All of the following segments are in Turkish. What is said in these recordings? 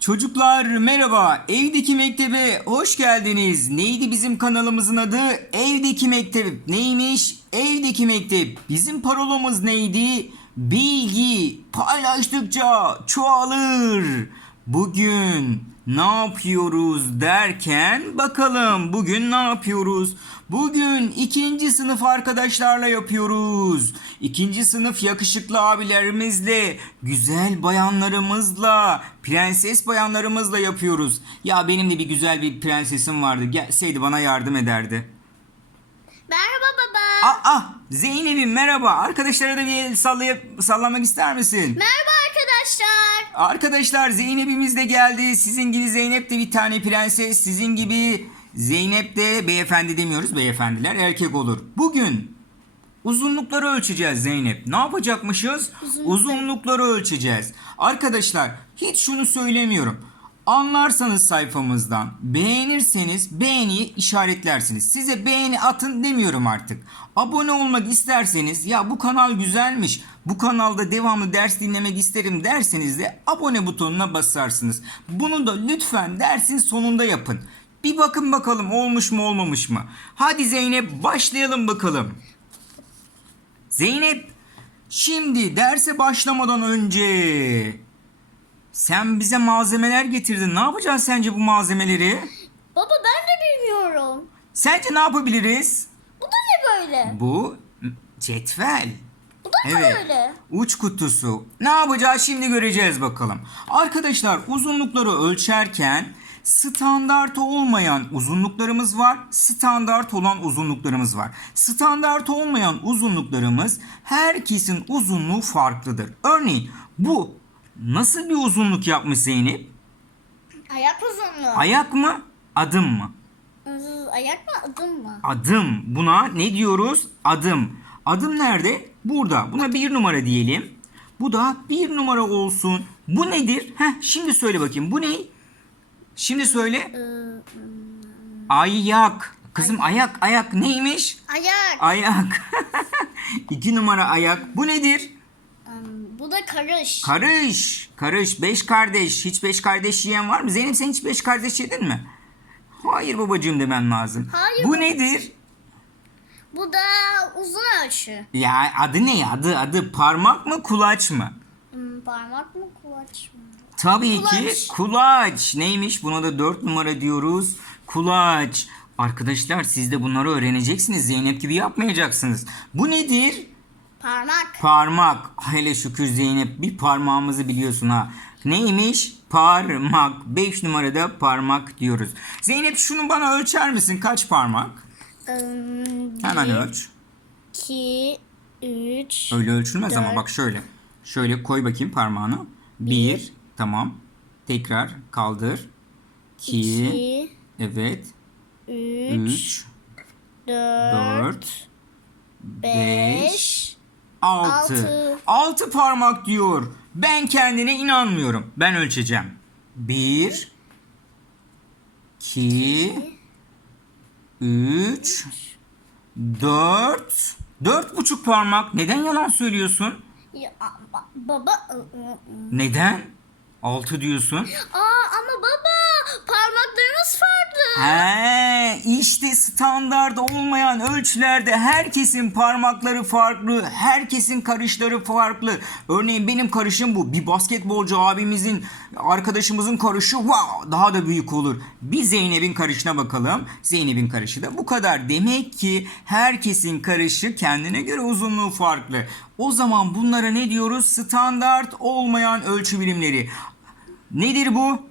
Çocuklar merhaba. Evdeki mektebe hoş geldiniz. Neydi bizim kanalımızın adı? Evdeki mektep. Neymiş? Evdeki mektep. Bizim parolamız neydi? Bilgi paylaştıkça çoğalır. Bugün ne yapıyoruz derken bakalım bugün ne yapıyoruz? Bugün ikinci sınıf arkadaşlarla yapıyoruz. İkinci sınıf yakışıklı abilerimizle, güzel bayanlarımızla, prenses bayanlarımızla yapıyoruz. Ya benim de bir güzel bir prensesim vardı. Gelseydi bana yardım ederdi. Merhaba baba. Aa, ah, Zeynep'im merhaba. Arkadaşlara da bir el sallayıp sallamak ister misin? Merhaba arkadaşlar. Arkadaşlar Zeynep'imiz de geldi. Sizin gibi Zeynep de bir tane prenses. Sizin gibi Zeynep de beyefendi demiyoruz. Beyefendiler erkek olur. Bugün uzunlukları ölçeceğiz Zeynep. Ne yapacakmışız? Uzunlukları. Uzunlukları ölçeceğiz. Arkadaşlar hiç şunu söylemiyorum. Anlarsanız sayfamızdan, beğenirseniz beğeniyi işaretlersiniz. Size beğeni atın demiyorum artık. Abone olmak isterseniz ya bu kanal güzelmiş, bu kanalda devamlı ders dinlemek isterim derseniz de abone butonuna basarsınız. Bunu da lütfen dersin sonunda yapın. Bir bakın bakalım olmuş mu olmamış mı? Hadi Zeynep başlayalım bakalım. Zeynep şimdi derse başlamadan önce sen bize malzemeler getirdin. Ne yapacağız sence bu malzemeleri? Baba ben de bilmiyorum. Sence ne yapabiliriz? Bu da ne böyle? Bu cetvel. Bu da ne Evet. böyle? Uç kutusu. Ne yapacağız şimdi göreceğiz bakalım. Arkadaşlar uzunlukları ölçerken standart olmayan uzunluklarımız var. Standart olan uzunluklarımız var. Standart olmayan uzunluklarımız herkesin uzunluğu farklıdır. Örneğin bu nasıl bir uzunluk yapmış Zeynep? Ayak uzunluğu. Ayak mı? Adım mı? Ayak mı adım mı? Adım. Buna ne diyoruz? Adım. Adım nerede? Burada. Buna bir numara diyelim. Bu da bir numara olsun. Bu nedir? Heh, şimdi söyle bakayım. Bu ne? Şimdi söyle. Ee, Ayak. Kızım ayak ayak neymiş? ayak. Ayak. İki numara ayak. Bu nedir? Bu da karış. Karış. Karış. Beş kardeş. Hiç beş kardeş yiyen var mı? Zeynep sen hiç beş kardeş yedin mi? Hayır babacığım demen lazım. Hayır Bu nedir? Bu da uzun ölçü. Ya adı ne ya? Adı adı parmak mı kulaç mı? Hmm, parmak mı kulaç mı? Tabii Kulaç. ki kulaç. Neymiş? Buna da 4 numara diyoruz. Kulaç. Arkadaşlar siz de bunları öğreneceksiniz. Zeynep gibi yapmayacaksınız. Bu nedir? Parmak. Parmak. Hele şükür Zeynep bir parmağımızı biliyorsun ha. Neymiş? Parmak. 5 numarada parmak diyoruz. Zeynep şunu bana ölçer misin? Kaç parmak? Hmm, Hemen bir, ölç. iki, üç, Öyle ölçülmez ama Dört. bak şöyle. Şöyle koy bakayım parmağını. Bir. Tamam. Tekrar kaldır. İki. iki, Evet. üç, Üç. dört, Dört. beş, Altı. Altı. Parmak diyor. Ben kendine inanmıyorum. Ben ölçeceğim. Bir. iki, Üç. Dört. Dört buçuk parmak. Neden yalan söylüyorsun? Ya, ba- baba. Neden? Altı diyorsun. Aa ama baba parmaklarımız farklı. He, işte standart olmayan ölçülerde herkesin parmakları farklı, herkesin karışları farklı. Örneğin benim karışım bu. Bir basketbolcu abimizin, arkadaşımızın karışı wow, daha da büyük olur. Bir Zeynep'in karışına bakalım. Zeynep'in karışı da bu kadar. Demek ki herkesin karışı kendine göre uzunluğu farklı. O zaman bunlara ne diyoruz? Standart olmayan ölçü birimleri. Nedir bu?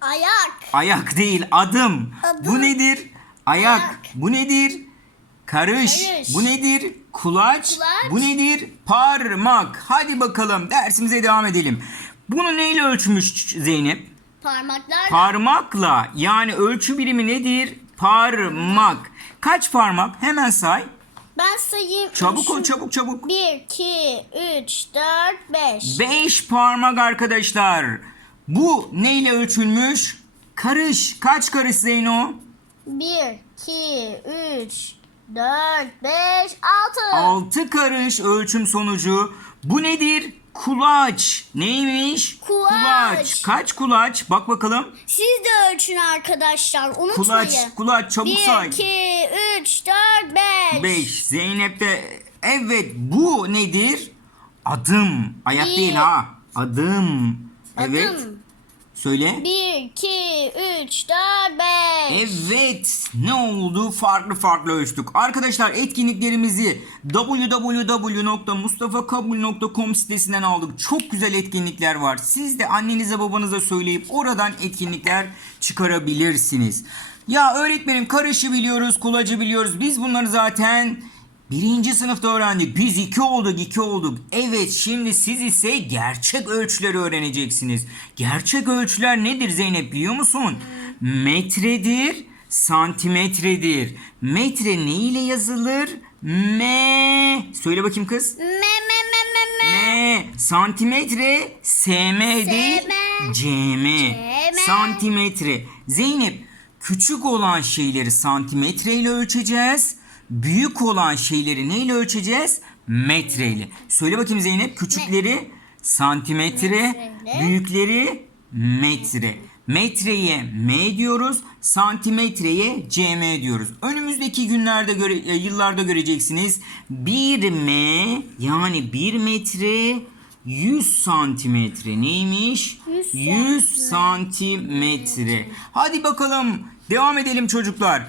Ayak. Ayak değil adım. Adım. Bu nedir? Ayak. Ayak. Bu nedir? Karış. Karış. Bu nedir? Kulaç. Kulaç. Bu nedir? Parmak. Hadi bakalım dersimize devam edelim. Bunu neyle ölçmüş Zeynep? Parmaklar. Parmakla. Yani ölçü birimi nedir? Parmak. Kaç parmak? Hemen say. Ben sayayım. Çabuk ol çabuk çabuk. Bir, iki, üç, dört, beş. 5 parmak arkadaşlar. Bu neyle ölçülmüş? Karış. Kaç karış Zeyno? Bir, iki, üç, dört, beş, altı. 6 karış ölçüm sonucu. Bu nedir? Kulaç. Neymiş? Kulaç. Kaç kulaç? Bak bakalım. Siz de ölçün arkadaşlar. Unutmayın. Kulaç, kulaç çabuk 1, say. 2, 3, 4, 5. 5. Zeynep de evet bu nedir? Adım. Ayak Bir. değil ha. Adım. Evet. Adım. Söyle. 1, 2, 3, 4, 5. Evet. Ne oldu? Farklı farklı ölçtük. Arkadaşlar etkinliklerimizi www.mustafakabul.com sitesinden aldık. Çok güzel etkinlikler var. Siz de annenize babanıza söyleyip oradan etkinlikler çıkarabilirsiniz. Ya öğretmenim karışı biliyoruz, kulacı biliyoruz. Biz bunları zaten birinci sınıfta öğrendik. Biz iki olduk, iki olduk. Evet şimdi siz ise gerçek ölçüleri öğreneceksiniz. Gerçek ölçüler nedir Zeynep biliyor musun? Metredir, santimetredir. Metre ne ile yazılır? M. Söyle bakayım kız. Me, me, me, me, me. M. Santimetre SM değil. CM. CM. Santimetre. Zeynep küçük olan şeyleri santimetre ile ölçeceğiz. Büyük olan şeyleri neyle ölçeceğiz? Metre ile. Söyle bakayım Zeynep küçükleri santimetre, Metreyle. büyükleri metre. Metreye M diyoruz, santimetreye CM diyoruz. Önümüzdeki günlerde göre, e, yıllarda göreceksiniz. 1 M yani 1 metre 100 santimetre neymiş? 100 100 santimetre. Hadi bakalım devam edelim çocuklar.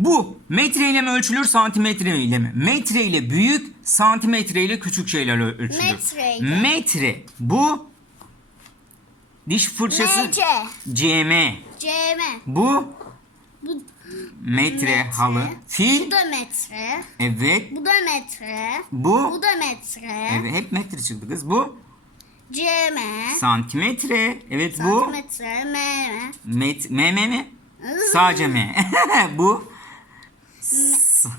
Bu metre ile mi ölçülür santimetre ile mi? Metre ile büyük, santimetre ile küçük şeyler ölçülür. Metreyle. Metre. Bu diş fırçası MC. CM. CM. Bu Bu, metre, halı. Fil. bu da metre. Evet. Bu da metre. Bu. Bu da metre. Evet hep metre çıktı kız. Bu CM. santimetre. Evet bu Santimetre. M. met M M mi? Sadece M. bu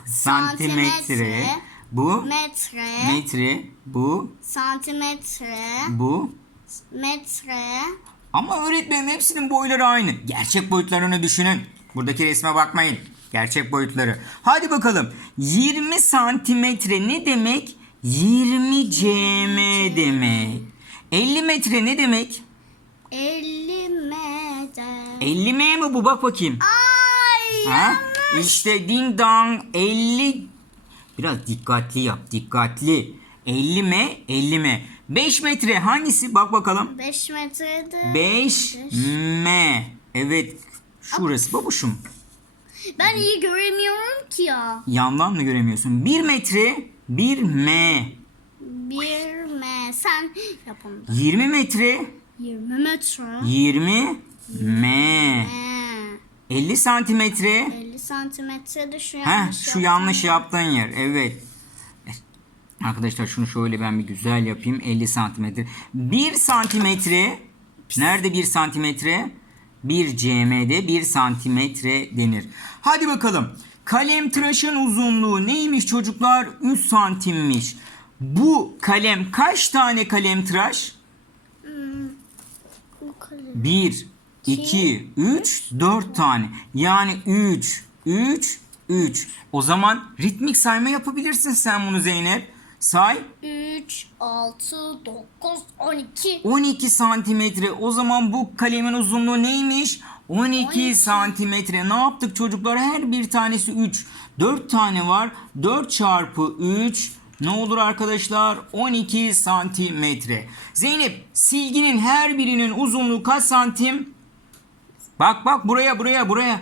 santimetre. Bu Metre. metre. Bu Santimetre. bu Metre. Ama öğretmenim hepsinin boyları aynı. Gerçek boyutlarını düşünün. Buradaki resme bakmayın. Gerçek boyutları. Hadi bakalım. 20 santimetre ne demek? 20 cm demek. 50 metre ne demek? 50 metre. 50 m mi bu? Bak bakayım. Ay Ha? İşte ding dong 50 Biraz dikkatli yap dikkatli 50 m 50 m 5 metre hangisi bak bakalım 5 metrede. 5 m Evet şurası babuşum Ben iyi göremiyorum ki ya. Yandan mı göremiyorsun 1 metre 1 m 1 m. Sen yapalım. 20 metre 20 metre. 20 m He. 50 santimetre 50 santimetre de şu Heh, yanlış şu yaptım. yanlış yaptığın yer. Evet. Arkadaşlar şunu şöyle ben bir güzel yapayım. 50 santimetre. 1 santimetre. Nerede 1 santimetre? 1 cm'de 1 santimetre denir. Hadi bakalım. Kalem tıraşın uzunluğu neymiş çocuklar? 3 santimmiş. Bu kalem kaç tane kalem tıraş? Bu. 1, 2, 3, 4 tane. Yani 3, 3, 3. O zaman ritmik sayma yapabilirsin sen bunu Zeynep. Say 3, 6, 9, 12. 12 santimetre. O zaman bu kalemin uzunluğu neymiş? 12, 12. santimetre. Ne yaptık çocuklar? Her bir tanesi 3. 4 tane var. 4 çarpı 3 ne olur arkadaşlar? 12 santimetre. Zeynep silginin her birinin uzunluğu kaç santim? Bak bak buraya buraya buraya.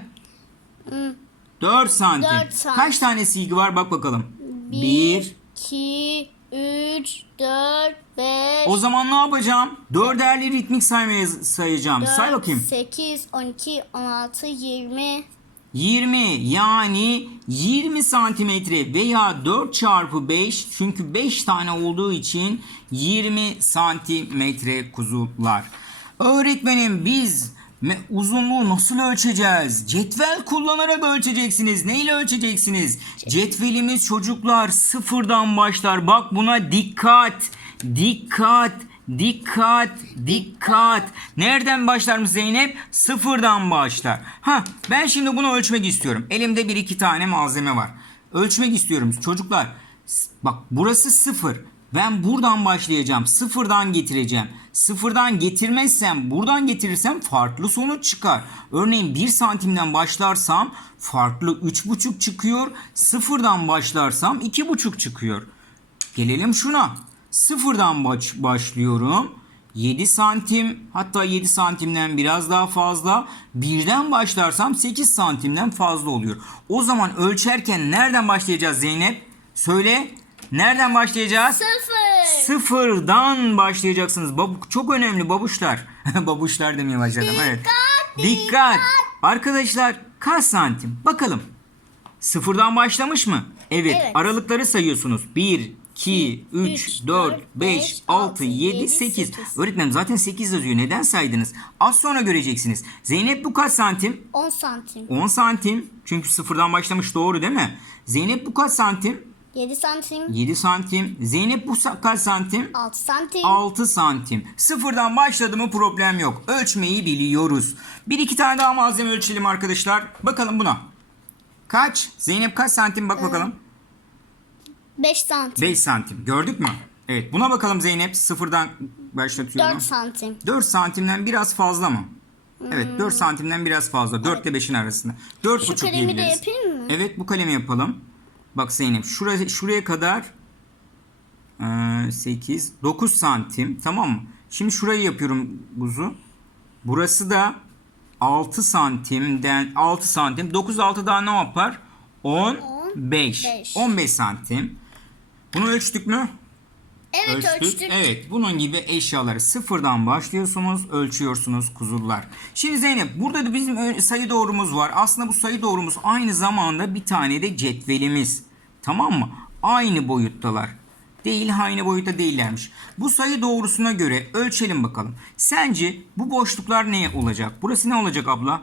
Hı. 4 santim. Dört santim. Kaç tane silgi var bak bakalım. 1. 1, 2, 3, 4, 5. O zaman ne yapacağım? Dörderli ritmik saymaya sayacağım. Say bakayım. 8, 12, 16, 20. 20 yani 20 santimetre veya 4 çarpı 5 çünkü 5 tane olduğu için 20 santimetre kuzular. Öğretmenim biz me- uzunluğu nasıl ölçeceğiz? Cetvel kullanarak ölçeceksiniz. Neyle ölçeceksiniz? Cetvelimiz çocuklar sıfırdan başlar. Bak buna dikkat. Dikkat. Dikkat, dikkat. Nereden başlarmış Zeynep? Sıfırdan başlar. Ha, ben şimdi bunu ölçmek istiyorum. Elimde bir iki tane malzeme var. Ölçmek istiyorum çocuklar. Bak burası sıfır. Ben buradan başlayacağım. Sıfırdan getireceğim. Sıfırdan getirmezsem buradan getirirsem farklı sonuç çıkar. Örneğin 1 santimden başlarsam farklı 3,5 çıkıyor. Sıfırdan başlarsam 2,5 çıkıyor. Gelelim şuna. Sıfırdan baş, başlıyorum. 7 santim hatta 7 santimden biraz daha fazla. Birden başlarsam 8 santimden fazla oluyor. O zaman ölçerken nereden başlayacağız Zeynep? Söyle. Nereden başlayacağız? Sıfır. Sıfırdan başlayacaksınız. Babu- çok önemli babuşlar. babuşlar demeye başladım. evet. Dikkat. Arkadaşlar kaç santim? Bakalım. Sıfırdan başlamış mı? Evet. Evet. Aralıkları sayıyorsunuz. 1, 2, 3, Üç, 4, dört, 5, beş, 6, altı, 7, yedi, 8. sekiz. Öğretmenim zaten 8 yazıyor. Neden saydınız? Az sonra göreceksiniz. Zeynep bu kaç santim? 10 santim. 10 santim. Çünkü sıfırdan başlamış doğru değil mi? Zeynep bu kaç santim? 7 santim. 7 santim. Zeynep bu sa- kaç santim? 6 santim. 6 santim. Sıfırdan başladı mı problem yok. Ölçmeyi biliyoruz. Bir iki tane daha malzeme ölçelim arkadaşlar. Bakalım buna. Kaç? Zeynep kaç santim bak bakalım. 5 santim. 5 santim. Gördük mü? Evet buna bakalım Zeynep. Sıfırdan başlatıyorum. 4 santim. 4 santimden biraz fazla mı? Evet 4 santimden biraz fazla. 4 ile 5'in arasında. 4 Şu kalemi de diyebiliriz. yapayım mı? Evet bu kalemi yapalım. Bak Zeynep şuraya, şuraya kadar eee, 8, 9 santim tamam mı? Şimdi şurayı yapıyorum buzu. Burası da 6 santimden 6 santim. 9 6 daha ne yapar? 15. beş. 15 santim. Bunu ölçtük mü? Evet Ölçtük. ölçtük. Evet bunun gibi eşyaları sıfırdan başlıyorsunuz ölçüyorsunuz kuzular. Şimdi Zeynep burada da bizim sayı doğrumuz var. Aslında bu sayı doğrumuz aynı zamanda bir tane de cetvelimiz. Tamam mı? Aynı boyuttalar. Değil aynı boyutta değillermiş. Bu sayı doğrusuna göre ölçelim bakalım. Sence bu boşluklar ne olacak? Burası ne olacak abla?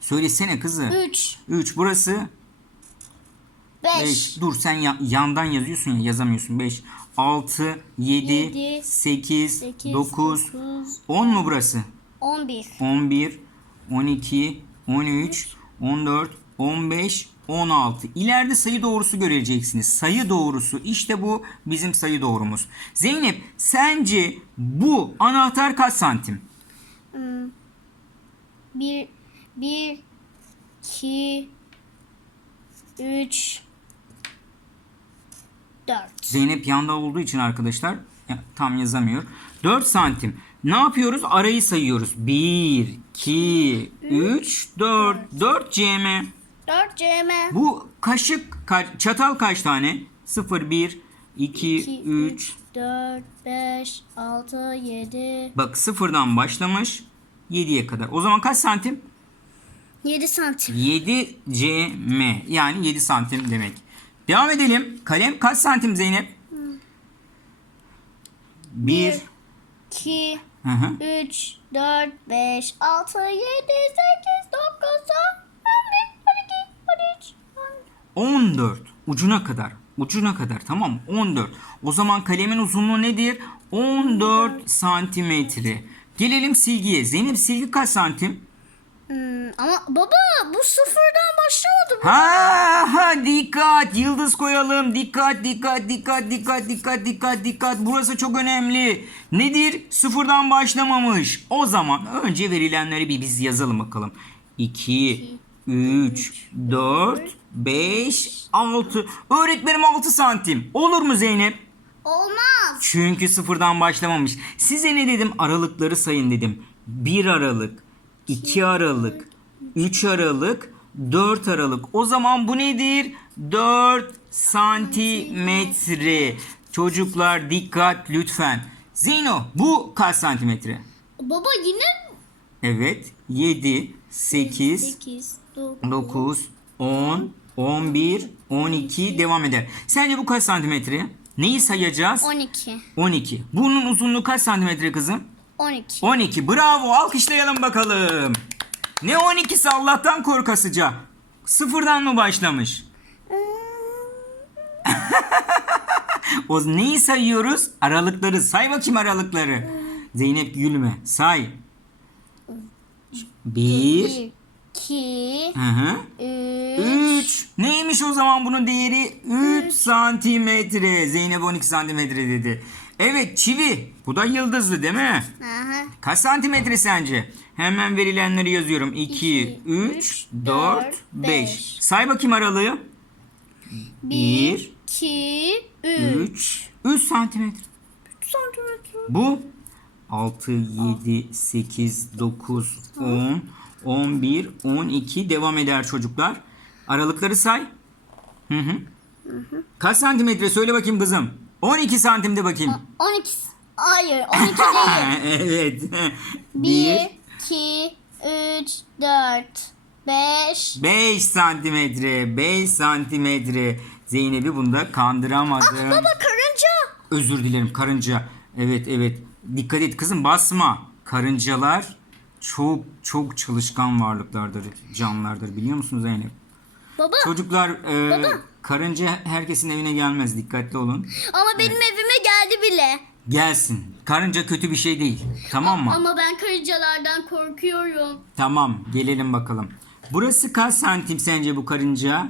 Söylesene kızı. 3, 3 burası 5, 5. Dur sen ya- yandan yazıyorsun ya yazamıyorsun. 5, 6, 7, Yedi, 8, 8, 9, 9, 10 mu burası? 11. 11, 12, 13, 14, 15, 16. İleride sayı doğrusu göreceksiniz. Sayı doğrusu işte bu bizim sayı doğrumuz. Zeynep sence bu anahtar kaç santim? 1, 1, 2, 3, 4. Zeynep yanda olduğu için arkadaşlar ya, tam yazamıyor. 4 santim. Ne yapıyoruz? Arayı sayıyoruz. 1, 2, 3, 4. 4 cm. 4 cm. Bu kaşık, ka- çatal kaç tane? 0, 1, 2, 2, 3. 3, 4, 5, 6, 7, Bak sıfırdan başlamış 7'ye kadar. O zaman kaç santim? 7 santim. 7 cm. Yani 7 santim demek. Devam edelim. Kalem kaç santim Zeynep? 1. 2, Hı hı. 3, 4, 5, 6, 7, 8, 9, 10, 11, 12, 13, 14 ucuna kadar. Ucuna kadar tamam mı? 14 o zaman kalemin uzunluğu nedir? 14 santimetre. Gelelim silgiye. Zeynep silgi kaç santim Hmm, ama baba bu sıfırdan başlamadı bu. ha, ha dikkat yıldız koyalım dikkat dikkat dikkat dikkat dikkat dikkat dikkat burası çok önemli nedir sıfırdan başlamamış o zaman önce verilenleri bir biz yazalım bakalım 2 3 4 5 6 öğretmenim 6 santim olur mu Zeynep Olmaz. Çünkü sıfırdan başlamamış. Size ne dedim? Aralıkları sayın dedim. 1 Aralık, 2 Aralık, 3 Aralık, 4 Aralık. O zaman bu nedir? 4 santimetre. Çocuklar dikkat lütfen. Zeyno bu kaç santimetre? Baba yine Evet 7, 8, 8, 9, 9, 10, 11, 12 devam eder. Sence bu kaç santimetre? Neyi sayacağız? 12. 12. Bunun uzunluğu kaç santimetre kızım? 12. 12. Bravo. Alkışlayalım bakalım. Ne 12'si Allah'tan korkasıca. Sıfırdan mı başlamış? O neyi sayıyoruz? Aralıkları. Say bakayım aralıkları. Zeynep gülme. Say. 1, 1, 2, Hı hı. 3, 3. Neymiş o zaman bunun değeri? 3 santimetre. Zeynep 12 santimetre dedi. Evet çivi. Bu da yıldızlı değil mi? Aha. Kaç santimetre sence? Hemen verilenleri yazıyorum. 2, İki, 3, üç, 4, dört, 5. beş. Say bakayım aralığı. 1, 2, 3 3. 3 santimetre. santimetre. Bu 6, 7, 8, 9, 10, 11, 12 devam eder çocuklar. Aralıkları say. Hı hı. Kaç santimetre söyle bakayım kızım. 12 santimde bakayım. 12, hayır 12 değil. evet. 1, 1, 2, 3, 4, 5. 5 santimetre. 5 santimetre. Zeynep'i bunda kandıramadım. Baba karınca. Özür dilerim karınca. Evet evet. Dikkat et kızım basma. Karıncalar çok çok çalışkan varlıklardır, canlılardır biliyor musun Zeynep? Baba Çocuklar e, Baba. karınca herkesin evine gelmez dikkatli olun. ama benim evime geldi bile. Gelsin. Karınca kötü bir şey değil. Tamam mı? Ama ben karıncalardan korkuyorum. Tamam gelelim bakalım. Burası kaç santim sence bu karınca?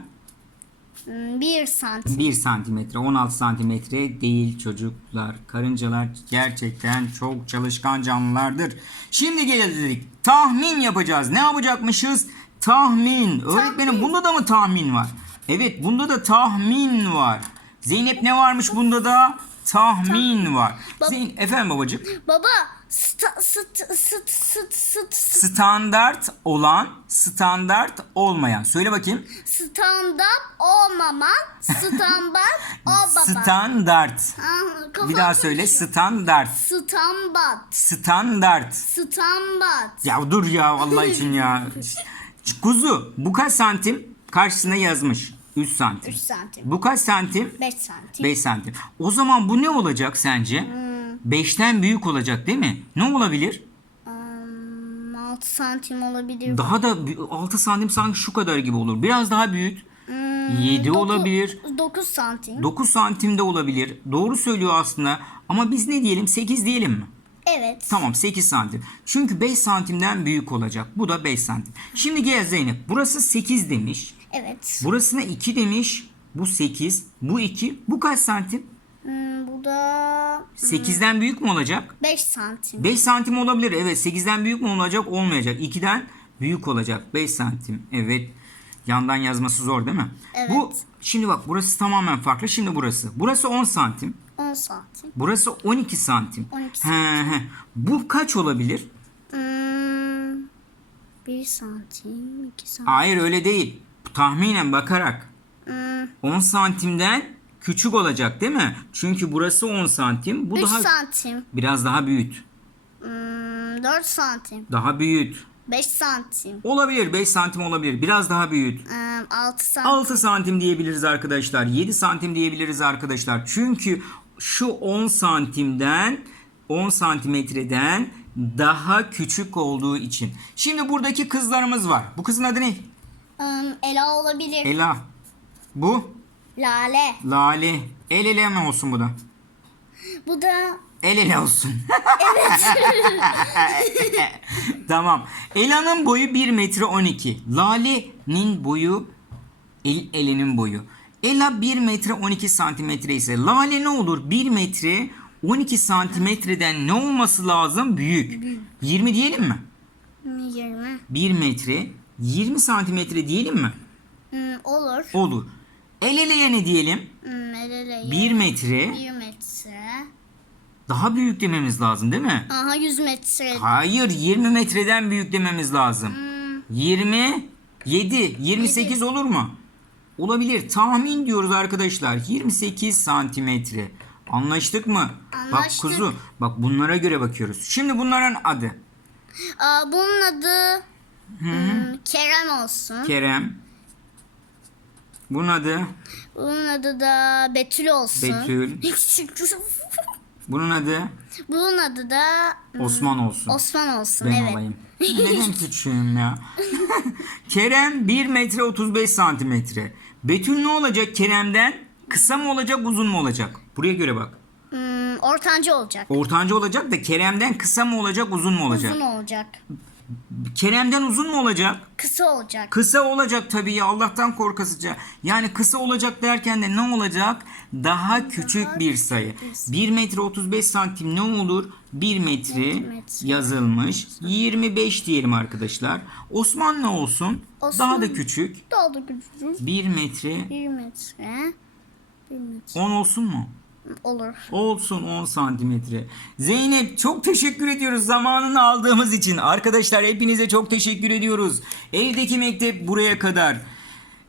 1 santim. 1 santimetre 16 santimetre değil çocuklar. Karıncalar gerçekten çok çalışkan canlılardır. Şimdi gelelim tahmin yapacağız. Ne yapacakmışız? Tahmin. Öğretmenim bunda da mı tahmin var? Evet bunda da tahmin var. Zeynep ne varmış bunda da? Tahmin var. Bab- efendim babacık. Baba sta, sıt sıt sıt sıt Standart olan, standart olmayan. Söyle bakayım. stand-up olmaman. Standart. Ah, kafam Bir daha söyle. Standart. Stand-up. Standart. Stand-up. Ya dur ya Allah için ya. Kuzu bu kaç santim? Karşısına yazmış. 3 santim. 3 santim. Bu kaç santim? 5 santim. 5 santim. O zaman bu ne olacak sence? 5'ten büyük olacak değil mi? Ne olabilir? Hmm, 6 santim olabilir. Daha da 6 santim sanki şu kadar gibi olur. Biraz daha büyük. 7 olabilir. 9 santim. 9 santim de olabilir. Doğru söylüyor aslında. Ama biz ne diyelim? 8 diyelim mi? Evet. Tamam 8 santim. Çünkü 5 santimden büyük olacak. Bu da 5 santim. Şimdi gel Zeynep. Burası 8 demiş. Evet. Burasına 2 demiş. Bu 8. Bu 2. Bu kaç santim? Hmm, bu da 8'den büyük mü olacak? 5 santim. 5 santim olabilir. Evet 8'den büyük mü olacak? Olmayacak. 2'den büyük olacak. 5 santim. Evet. Yandan yazması zor değil mi? Evet. Bu şimdi bak burası tamamen farklı. Şimdi burası. Burası 10 santim. 10 santim. Burası 12 santim. 12 He, he. Bu kaç olabilir? Hmm, 1 santim, 2 santim. Hayır öyle değil. Tahminen bakarak. Hmm, 10 santimden küçük olacak değil mi? Çünkü burası 10 santim. Bu 3 daha santim. biraz daha büyüt. Hmm, 4 santim. Daha büyüt. 5 santim. Olabilir 5 santim olabilir. Biraz daha büyüt. Hmm, 6 santim. 6 santim diyebiliriz arkadaşlar. 7 santim diyebiliriz arkadaşlar. Çünkü şu 10 santimden 10 santimetreden daha küçük olduğu için. Şimdi buradaki kızlarımız var. Bu kızın adı ne? Hmm, Ela olabilir. Ela. Bu Lale. Lale. El ele mi olsun bu da? Bu da El ele olsun. tamam. Ela'nın boyu 1 metre 12. Lale'nin boyu El, Ela'nın boyu. Ela 1 metre 12 santimetre ise Lale ne olur? 1 metre 12 santimetreden ne olması lazım? Büyük. 20 diyelim mi? hmm, 20. 1 metre 20 santimetre diyelim mi? Hmm, olur. Olur. El eleye ne diyelim? Hmm, el ele. 1 metre 1 metre. daha büyük dememiz lazım değil mi? Aha 100 metre. Hayır 20 metreden büyük dememiz lazım. 20 7 28 olur mu? Olabilir. Tahmin diyoruz arkadaşlar. 28 santimetre. Anlaştık mı? Bak Anlaştık. kuzu. Bak bunlara göre bakıyoruz. Şimdi bunların adı. Aa, bunun adı hmm, Kerem olsun. Kerem. Bunun adı bunun adı da Betül olsun. Betül. Bunun adı bunun adı da hmm, Osman olsun. Osman olsun. Ben evet. olayım. Neden küçüğüm ya? Kerem 1 metre 35 santimetre. Betül ne olacak Kerem'den? Kısa mı olacak uzun mu olacak? Buraya göre bak. Hmm, ortancı olacak. Ortanca olacak da Kerem'den kısa mı olacak uzun mu olacak? Uzun olacak. Kerem'den uzun mu olacak? Kısa olacak. Kısa olacak tabii ya Allah'tan korkasıca. Yani kısa olacak derken de ne olacak? Daha küçük bir sayı. 1 metre 35 santim ne olur? 1 metre Santimetre. yazılmış. 25 diyelim arkadaşlar. Osman ne olsun? Osman- Daha da küçük. Daha da küçük. 1 metre 1 metre. 1 metre 10 olsun mu? olur. Olsun 10 santimetre. Zeynep çok teşekkür ediyoruz zamanını aldığımız için. Arkadaşlar hepinize çok teşekkür ediyoruz. Evdeki mektep buraya kadar.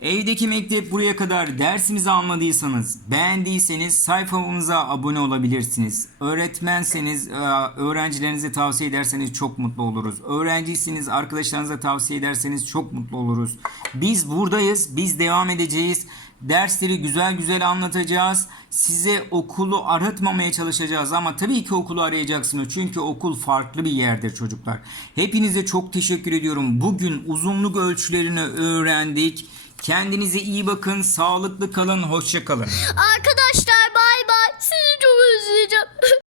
Evdeki mektep buraya kadar dersimizi almadıysanız, beğendiyseniz sayfamıza abone olabilirsiniz. Öğretmenseniz, e, öğrencilerinize tavsiye ederseniz çok mutlu oluruz. Öğrenciyseniz arkadaşlarınıza tavsiye ederseniz çok mutlu oluruz. Biz buradayız, biz devam edeceğiz. Dersleri güzel güzel anlatacağız. Size okulu aratmamaya çalışacağız ama tabii ki okulu arayacaksınız. Çünkü okul farklı bir yerdir çocuklar. Hepinize çok teşekkür ediyorum. Bugün uzunluk ölçülerini öğrendik. Kendinize iyi bakın, sağlıklı kalın, hoşça kalın. Arkadaşlar bay bay. Sizi çok özleyeceğim.